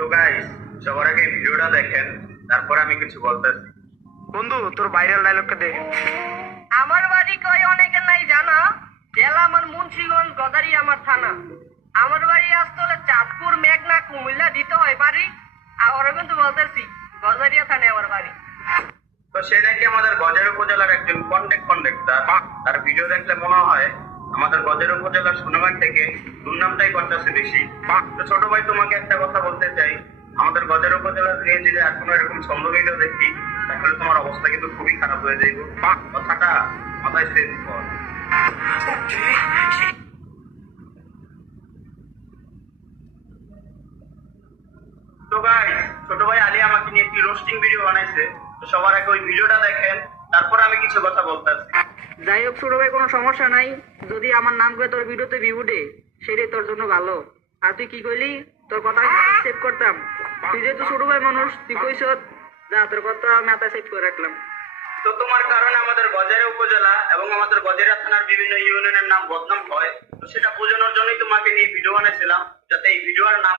তো গাইস, সবার আগে ভিডিওটা দেখেন, তারপর আমি কিছু বলতেছি। বন্ধু তোর ভাইরাল ডায়লগটা দে। আমার বাড়ি কই অনেকের নাই জানা, জেলা আমার মুন্সিগঞ্জ, গদারি আমার থানা। আমার বাড়ি আসলে চাঁদপুর, মেঘনা, কুমিল্লা দিতে হয় বাড়ি। আর কিন্তু বলতেছি গজারিয়া থানে আমার বাড়ি। তো সে নাকি আমাদের গজের উপজেলার একজন কন্ডাক্টর। তার ভিডিও দেখলে মনে হয় আমাদের গজের উপজেলার সুনামের থেকে দুর্নামটাই করতেছে বেশি। তো ছোট ভাই, তোমাকে একটা কথা বলতে চাই, আমাদের গজের উপজেলার নিয়ে যদি এখনো এরকম ছন্দ ভিডিও দেখি, তাহলে তোমার অবস্থা কিন্তু খুবই খারাপ হয়ে যাইব। কথাটা মাথায় সেভ কর। তো গাইস, ছোট ভাই আলী আমাকে নিয়ে একটি রোস্টিং ভিডিও বানাইছে। তো সবার আগে ওই ভিডিওটা দেখেন, তারপর আমি কিছু কথা বলতেছি। যাই হোক ছোট ভাই, কোনো সমস্যা নাই। যদি আমার নাম করে তোর ভিডিওতে ভিউ দে, সেটাই তোর জন্য ভালো। আর তুই কি কইলি, তোর কথা সেভ করতাম। তুই যেহেতু ছোট ভাই মানুষ, তুই কইস, যা তোর কথা মাথায় সেভ করে রাখলাম। তো তোমার কারণে আমাদের গজারিয়া উপজেলা এবং আমাদের গজারিয়া থানার বিভিন্ন ইউনিয়নের নাম বদনাম হয়। তো সেটা বোঝানোর জন্যই তোমাকে নিয়ে ভিডিও বানাইছিলাম, যাতে এই ভিডিওর নাম